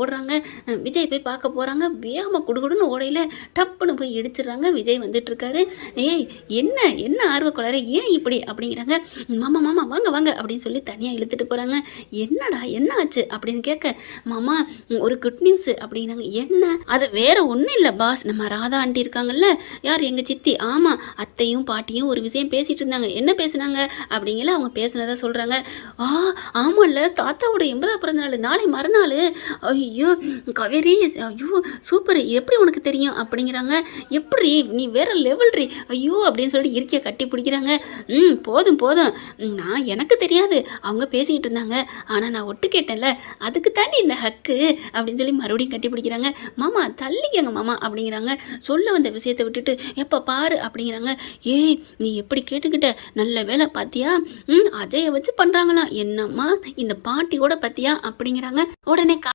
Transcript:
ஓடுறாங்க. விஜய் போய் பார்க்க போகிறாங்க. வேகமாக குடுகுடுன்னு ஓடையில் டப்புன்னு போய் இடிச்சிடுறாங்க. விஜய் வந்துட்டுருக்காரு. ஏய் என்ன என்ன ஆர்வக்கோளாறு, ஏன் இப்படி அப்படிங்கிறாங்க. மாமா மாமா வாங்க வாங்க அப்படின்னு சொல்லி தனியாக இழுத்துட்டு போகிறாங்க. என்னடா என்ன ஆச்சு அப்படின்னு கேட்க, மாமா ஒரு குட் நியூஸ் அப்படிங்கிறாங்க. என்ன அது? வேற ஒன்றும் இல்லை பாஸ், நம்ம ராதா ஆண்டி இருக்காங்கல்ல, யார் எங்கள் சித்தி, ஆமாம் அத்தையும் பாட்டியும் ஒரு விஷயம் பேசிகிட்டு இருந்தாங்க. என்ன பேசுனாங்க அப்படிங்கல அவங்க பேசுனதை சொல்கிறாங்க. ஆமாம்ல, தாத்தாவோட 80ஆம் பிறந்தநாள் நாளை மறுநாள். ஐயோ காவேரி, ஐயோ சூப்பர், எப்படி உனக்கு தெரியும் அப்படிங்கிறாங்க. எப்படி நீ வேற லெவல் ரீ, ஐயோ அப்படின்னு சொல்லிட்டு இருக்கிய கட்டி பிடிக்கிறாங்க. போதும் போதும், நான் எனக்கு தெரியாது, அவங்க பேசிக்கிட்டு இருந்தாங்க, ஆனால் நான் ஒட்டு கேட்டேன்ல, அதுக்கு தாண்டி இந்த ஹக்கு அப்படின்னு சொல்லி மறுபடியும் கட்டி பிடிக்கிறாங்க. மாமா தள்ளிக்கங்க மாமா அப்படிங்கிறாங்க. சொல்ல வந்த விஷயத்தை விட்டுட்டு எப்போ பாரு அப்படிங்கிறாங்க. ஏய் நீ எப்படி கேட்டுக்கிட்ட, நல்ல வேலை பார்த்தியா, அஜயை வச்சு பண்ணுறாங்களாம், என்னம்மா இந்த பாட்டி கூட பார்த்தியா அப்படிங்கிறாங்க. உடனே